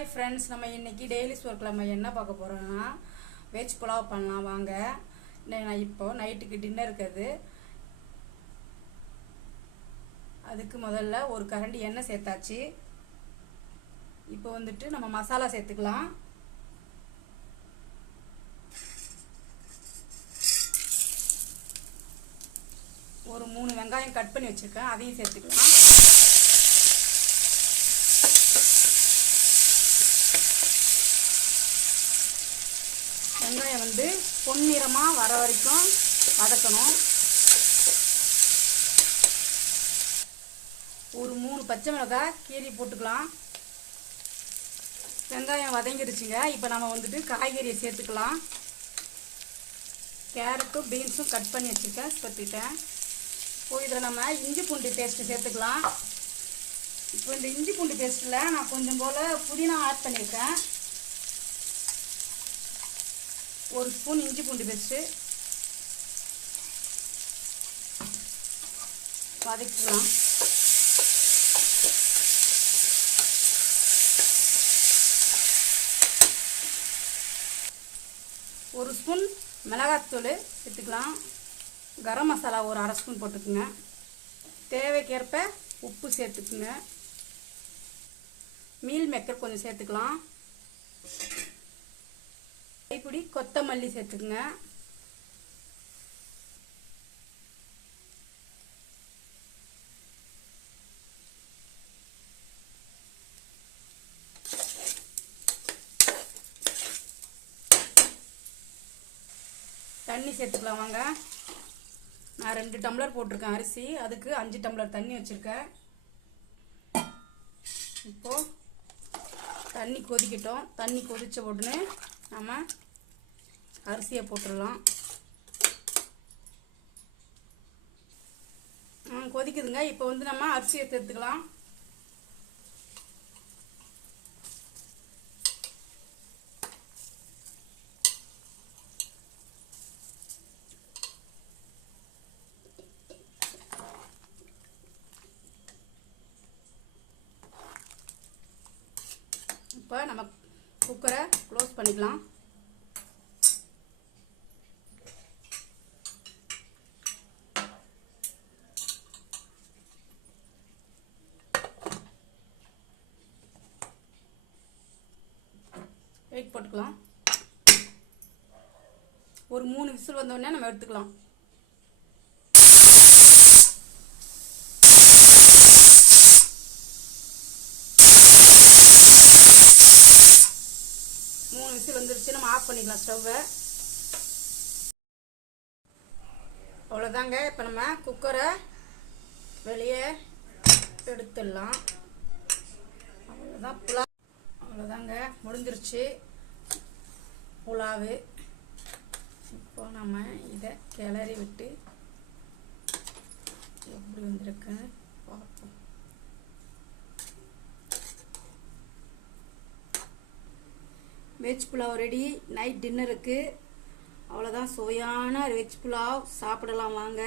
Hi friends, நம்ம இன்னைக்கு dailies ஒர்க்கில் நம்ம என்ன பார்க்க போகிறோம்னா வெஜ் புலாவ் பண்ணலாம் வாங்க. நான் இப்போ நைட்டுக்கு டின்னர் இருக்குது. அதுக்கு முதல்ல ஒரு கரண்டி எண்ணெய் சேர்த்தாச்சு. இப்போ வந்துட்டு நம்ம மசாலா சேர்த்துக்கலாம். ஒரு 3 வெங்காயம் கட் பண்ணி வச்சுருக்கேன், அதையும் சேர்த்துக்கலாம். வெங்காயம் வந்து பொன்னிறமாக வர வரைக்கும் வதக்கணும். ஒரு 3 பச்சை மிளகாய் கீரி போட்டுக்கலாம். வெங்காயம் வதங்கிடுச்சுங்க. இப்போ நம்ம வந்துட்டு காய்கறியை சேர்த்துக்கலாம். கேரட்டும் பீன்ஸும் கட் பண்ணி வச்சுருக்கேன், பற்றிட்டேன். இப்போ இதில் நம்ம இஞ்சி பூண்டு பேஸ்ட்டு சேர்த்துக்கலாம். இப்போ இந்த இஞ்சி பூண்டு பேஸ்ட்டில் நான் கொஞ்சம் போல் புதினா ஆட் பண்ணியிருக்கேன். ஒரு ஸ்பூன் இஞ்சி பூண்டு பேஸ்ட்டு வதக்கிக்கலாம். ஒரு ஸ்பூன் மிளகாத்தூள் சேர்த்துக்கலாம். கரம் மசாலா ஒரு அரை ஸ்பூன் போட்டுக்குங்க. தேவைக்கேற்ப உப்பு சேர்த்துக்குங்க. மீல் மேக்கர் கொஞ்சம் சேர்த்துக்கலாம். கைப்பிடி கொத்தமல்லி சேர்த்துக்குங்க. தண்ணி சேர்த்துக்கலாம் வாங்க. நான் 2 டம்ளர் போட்டிருக்கேன் அரிசி, அதுக்கு 5 டம்ளர் தண்ணி வச்சுருக்கேன். இப்போது தண்ணி கொதிக்கட்டும். தண்ணி கொதித்த உடனே நம்ம அரிசியை போட்டுடலாம். கொதிக்குதுங்க. இப்போ வந்து நம்ம அரிசியை சேர்த்துக்கலாம். இப்போ நம்ம குக்கரை க்ளோஸ் பண்ணிக்கலாம். வெயிட் போட்டுக்கலாம். ஒரு 3 விசில் வந்தோடனே நம்ம எடுத்துக்கலாம். விசில் வந்துருச்சு, நம்ம ஆஃப் பண்ணிக்கலாம் ஸ்டவ்வை. அவ்வளோதாங்க. இப்போ நம்ம குக்கரை வெளியே எடுத்துடலாம். அவ்வளோதான் புலாவ். அவ்வளோதாங்க, முடிஞ்சிருச்சு புலாவு. இப்போ நம்ம இதை கிளறி விட்டு எப்படி வந்திருக்குன்னு பார்ப்போம். Veg pulao ready. நைட் டின்னருக்கு அவ்வளோதான். சுவையான வெஜ் புலாவ் சாப்பிடலாம் வாங்க.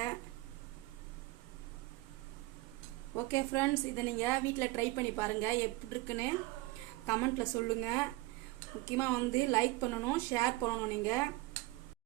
ஓகே ஃப்ரெண்ட்ஸ், இதை நீங்கள் வீட்டில் ட்ரை பண்ணி பாருங்கள். எப்படி இருக்குன்னு கமெண்ட்டில் சொல்லுங்கள். முக்கியமாக வந்து லைக் பண்ணணும், ஷேர் பண்ணணும். நீங்கள்